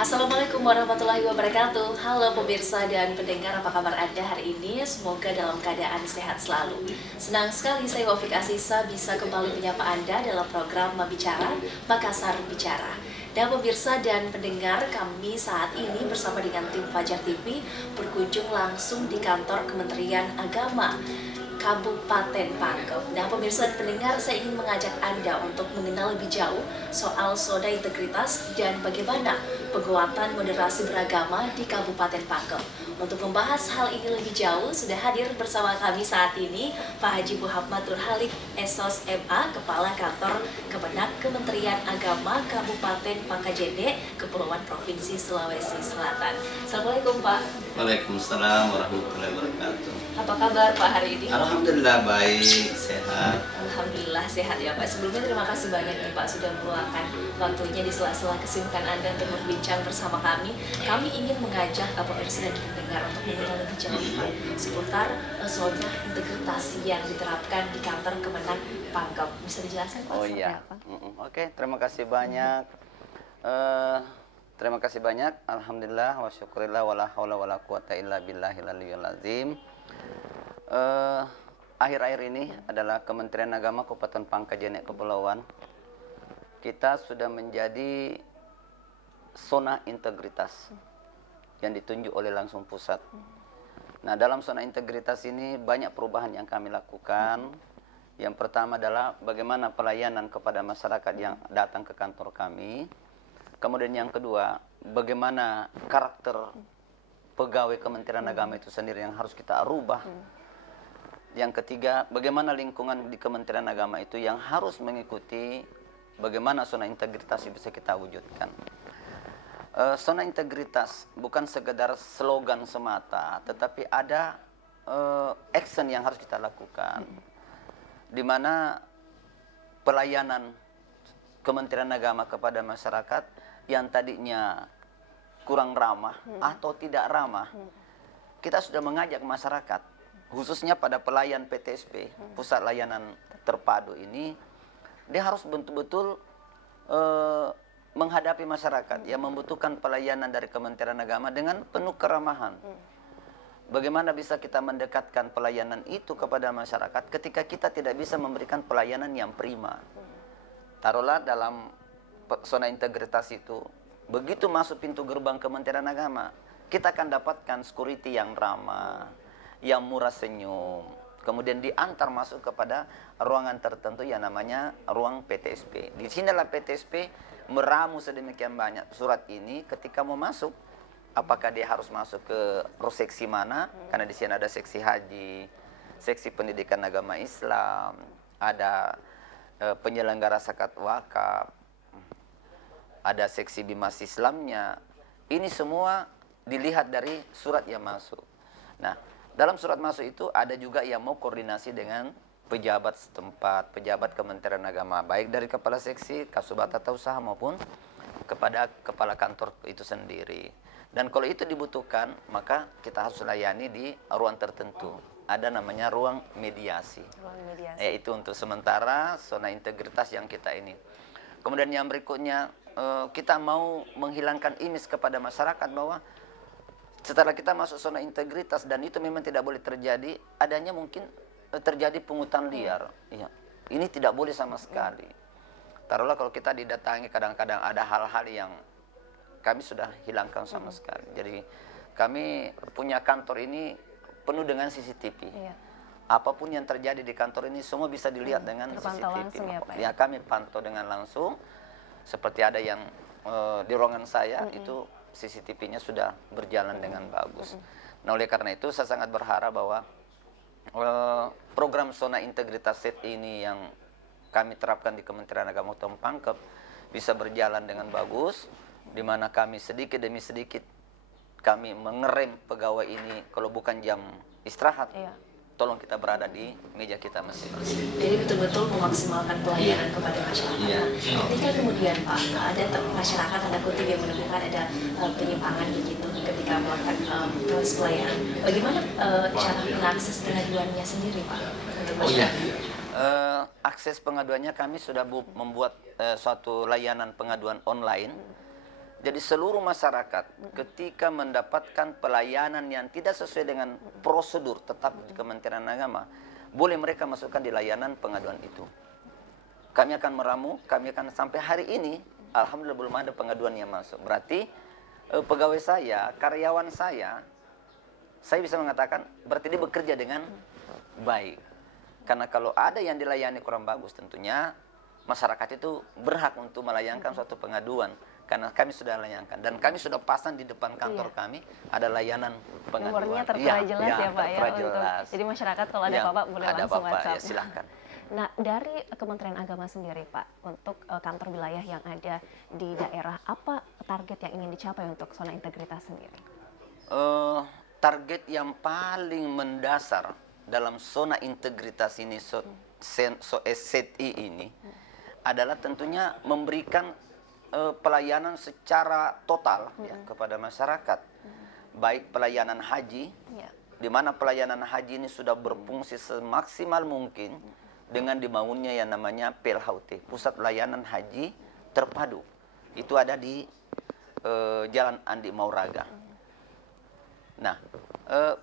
Assalamualaikum warahmatullahi wabarakatuh. Halo pemirsa dan pendengar, apa kabar Anda hari ini? Semoga dalam keadaan sehat selalu. Senang sekali saya Wafik Asisa bisa kembali menyapa Anda dalam program Bicara Makassar Bicara. Dan pemirsa dan pendengar, kami saat ini bersama dengan tim Fajar TV berkunjung langsung di kantor Kementerian Agama Kabupaten Pangkep. Nah, pemirsa dan pendengar, saya ingin mengajak Anda untuk mengenal lebih jauh soal zona integritas dan bagaimana penguatan moderasi beragama di Kabupaten Pangkep. Untuk membahas hal ini lebih jauh, sudah hadir bersama kami saat ini Pak Haji Muhammad Nurhalik, SOS MA, Kepala Kantor Kemenak Kementerian Agama Kabupaten Pangkajene, Kepulauan Provinsi Sulawesi Selatan. Assalamualaikum Pak. Waalaikumsalam warahmatullahi wabarakatuh. Apa kabar Pak hari ini? Alhamdulillah baik, sehat. Alhamdulillah sehat ya Pak. Sebelumnya terima kasih banyak nih Pak sudah meluangkan waktunya di sela-sela kesibukan Anda untuk berbincang bersama kami. Kami ingin mengajak pemirsa dan pendengar untuk mengenal lebih jauh Pak seputar zona integritas yang diterapkan di kantor Kemenak Pangkep. Bisa dijelaskan Pak? Oh iya. Oke, terima kasih banyak. Terima kasih banyak. Alhamdulillah wa syukurillah wala haula wala quwata illa billahil aliyyil azim. Akhir-akhir ini adalah Kementerian Agama Kabupaten Pangkajene Kepulauan. Kita sudah menjadi zona integritas yang ditunjuk oleh langsung pusat. Nah, dalam zona integritas ini banyak perubahan yang kami lakukan. Yang pertama adalah bagaimana pelayanan kepada masyarakat yang datang ke kantor kami. Kemudian yang kedua, bagaimana karakter pegawai Kementerian Agama itu sendiri yang harus kita rubah. Yang ketiga, bagaimana lingkungan di Kementerian Agama itu yang harus mengikuti bagaimana zona integritas bisa kita wujudkan. Zona integritas bukan sekedar slogan semata, tetapi ada action yang harus kita lakukan. Di mana pelayanan Kementerian Agama kepada masyarakat yang tadinya kurang ramah atau tidak ramah, kita sudah mengajak masyarakat, khususnya pada pelayan PTSP, Pusat Layanan Terpadu ini, dia harus betul-betul menghadapi masyarakat yang membutuhkan pelayanan dari Kementerian Agama dengan penuh keramahan. Bagaimana bisa kita mendekatkan pelayanan itu kepada masyarakat ketika kita tidak bisa memberikan pelayanan yang prima. Taruhlah dalam zona integritas itu, begitu masuk pintu gerbang Kementerian Agama, kita akan dapatkan security yang ramah, yang murah senyum, kemudian diantar masuk kepada ruangan tertentu yang namanya ruang PTSP. Di sinilah PTSP meramu sedemikian banyak surat ini ketika mau masuk, apakah dia harus masuk ke seksi mana, karena di sini ada seksi haji, seksi pendidikan agama Islam, ada penyelenggara zakat wakaf, ada seksi bimas Islamnya. Ini semua dilihat dari surat yang masuk. Nah, dalam surat masuk itu ada juga yang mau koordinasi dengan pejabat setempat, pejabat Kementerian Agama, baik dari kepala seksi, kasubag tata usaha maupun kepada kepala kantor itu sendiri. Dan kalau itu dibutuhkan, maka kita harus layani di ruang tertentu. Ada namanya ruang mediasi. Yaitu untuk sementara zona integritas yang kita ini. Kemudian yang berikutnya, kita mau menghilangkan image kepada masyarakat bahwa setelah kita masuk zona integritas dan itu memang tidak boleh terjadi, adanya mungkin terjadi pungutan liar. Ya, ini tidak boleh sama sekali. Taruhlah kalau kita didatangi kadang-kadang ada hal-hal yang kami sudah hilangkan sama sekali. Jadi kami punya kantor ini penuh dengan CCTV. Iya. Apapun yang terjadi di kantor ini semua bisa dilihat dengan CCTV. Ya, Pak, ya, kami pantau dengan langsung. Seperti ada yang di ruangan saya itu CCTV-nya sudah berjalan dengan bagus. Nah, oleh karena itu saya sangat berharap bahwa program zona integritas set ini yang kami terapkan di Kementerian Agama Kabupaten Pangkep bisa berjalan dengan bagus, di mana kami sedikit demi sedikit kami mengerem pegawai ini kalau bukan jam istirahat. Iya. Tolong kita berada di meja kita masing-masing. Jadi betul-betul memaksimalkan pelayanan kepada masyarakat. Iya. Ketika kemudian Pak, ada masyarakat tanda kutip yang menemukan ada penyimpangan begitu ketika melakukan proses pelayanan. Bagaimana cara mengakses pengaduannya sendiri Pak? Oh iya. Akses pengaduannya kami sudah membuat suatu layanan pengaduan online Jadi seluruh masyarakat ketika mendapatkan pelayanan yang tidak sesuai dengan prosedur tetap di Kementerian Agama, boleh mereka masukkan di layanan pengaduan itu. Kami akan meramu, kami akan sampai hari ini, alhamdulillah belum ada pengaduan yang masuk. Berarti pegawai saya, karyawan saya bisa mengatakan berarti dia bekerja dengan baik. Karena kalau ada yang dilayani kurang bagus, tentunya masyarakat itu berhak untuk melayangkan suatu pengaduan. Karena kami sudah layankan dan kami sudah pasang di depan kantor kami ada layanan pengaduan. Nomornya tertera jelas ya Pak ya. Jelas. Jadi masyarakat kalau ada apa-apa boleh langsung WhatsApp. Ya, silahkan. Nah, dari Kementerian Agama sendiri Pak, untuk kantor wilayah yang ada di daerah, apa target yang ingin dicapai untuk zona integritas sendiri? Target yang paling mendasar dalam zona integritas ini, SZI ini, adalah tentunya memberikan pelayanan secara total ya, kepada masyarakat. Baik pelayanan haji, di mana pelayanan haji ini sudah berfungsi semaksimal mungkin dengan dibangunnya yang namanya PLHUT, Pusat Layanan Haji Terpadu. Itu ada di Jalan Andi Mauraga. Nah,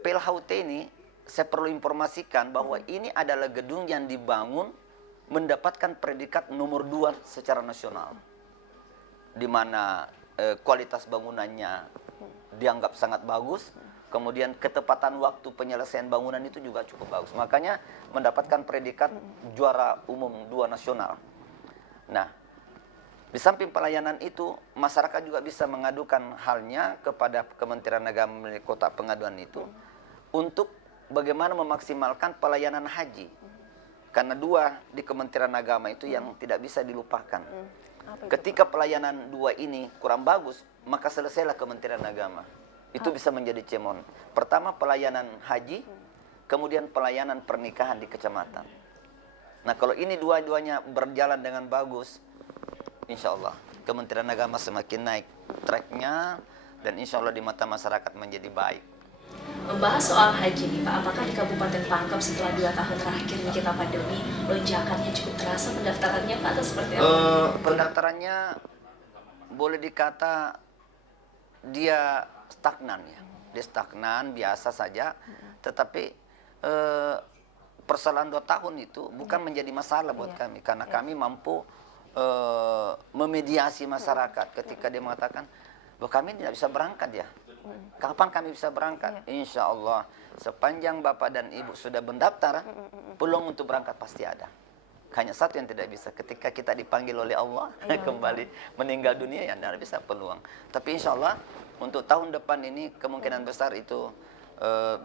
PLHUT ini saya perlu informasikan bahwa ini adalah gedung yang dibangun mendapatkan predikat nomor 2 secara nasional, di mana kualitas bangunannya dianggap sangat bagus, kemudian ketepatan waktu penyelesaian bangunan itu juga cukup bagus. Makanya mendapatkan predikat juara umum 2 nasional. Nah, di samping pelayanan itu, masyarakat juga bisa mengadukan halnya kepada Kementerian Agama melalui kotak pengaduan itu untuk bagaimana memaksimalkan pelayanan haji. Karena 2 di Kementerian Agama itu yang tidak bisa dilupakan. Ketika pelayanan 2 ini kurang bagus, maka selesailah Kementerian Agama. Itu bisa menjadi cemon. Pertama pelayanan haji, kemudian pelayanan pernikahan di kecamatan. Nah, kalau ini dua-duanya berjalan dengan bagus, insya Allah Kementerian Agama semakin naik tracknya, dan insya Allah di mata masyarakat menjadi baik. Membahas soal haji nih Pak, apakah di Kabupaten Pangkep setelah 2 tahun terakhir kita pandemi, lonjakannya cukup terasa pendaftarannya Pak, atau seperti apa? Pendaftarannya boleh dikata dia stagnan ya. Dia stagnan, biasa saja. Tetapi persoalan 2 tahun itu bukan menjadi masalah buat kami. Karena kami mampu memediasi masyarakat ketika dia mengatakan bahwa kami tidak bisa berangkat ya. Kapan kami bisa berangkat? Insya Allah sepanjang Bapak dan Ibu sudah mendaftar, peluang untuk berangkat pasti ada. Hanya satu yang tidak bisa, ketika kita dipanggil oleh Allah kembali meninggal dunia, ya tidak bisa peluang. Tapi insya Allah untuk tahun depan ini kemungkinan besar itu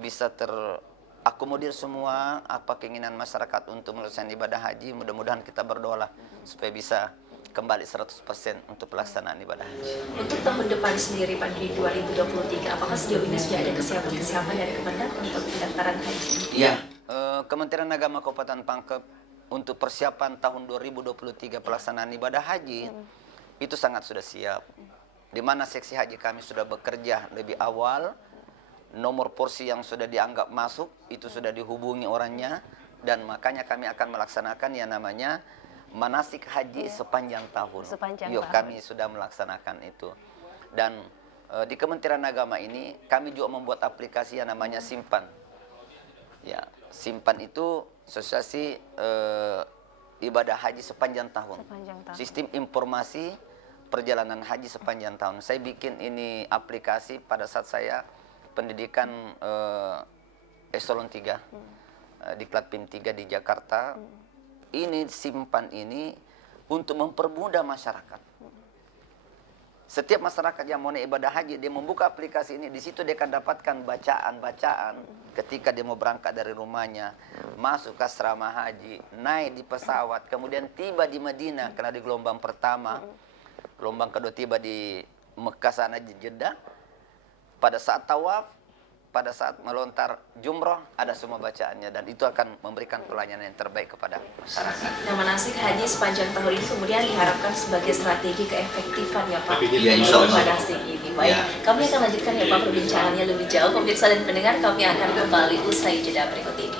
bisa terakomodir semua apa keinginan masyarakat untuk melaksanaan ibadah haji. Mudah-mudahan kita berdoa supaya bisa kembali 100% untuk pelaksanaan ibadah haji. Untuk tahun depan sendiri Pak, di 2023, apakah sejauh ini sudah ada kesiapan dari Kemendak untuk pendaftaran haji? Iya, Kementerian Agama Kabupaten Pangkep untuk persiapan tahun 2023 pelaksanaan ibadah haji itu sangat sudah siap. Di mana seksi haji kami sudah bekerja lebih awal, nomor porsi yang sudah dianggap masuk itu sudah dihubungi orangnya, dan makanya kami akan melaksanakan yang namanya manasik haji sepanjang tahun. Kami sudah melaksanakan itu. Dan di Kementerian Agama ini kami juga membuat aplikasi yang namanya Simpan. Ya, Simpan itu asosiasi ibadah haji sepanjang tahun. Sistem informasi perjalanan haji sepanjang tahun. Saya bikin ini aplikasi pada saat saya pendidikan eselon 3 di Klat PIM 3 di Jakarta. Ini Simpan ini untuk mempermudah masyarakat. Setiap masyarakat yang mau naik ibadah haji, dia membuka aplikasi ini, di situ dia akan dapatkan bacaan-bacaan ketika dia mau berangkat dari rumahnya, masuk ke asrama haji, naik di pesawat, kemudian tiba di Madinah karena di gelombang pertama, gelombang kedua tiba di Mekah sana Jeddah. Pada saat tawaf, pada saat melontar jumroh, ada semua bacaannya, dan itu akan memberikan pelayanan yang terbaik kepada masyarakat. Nah, manasik haji sepanjang tahun ini kemudian diharapkan sebagai strategi keefektifan ya Pak, ya, insya Allah. manasik ini. Baik, kami akan lanjutkan ya Pak perbincangannya lebih jauh. Pemirsa dan pendengar, kami akan kembali usai jeda berikut ini.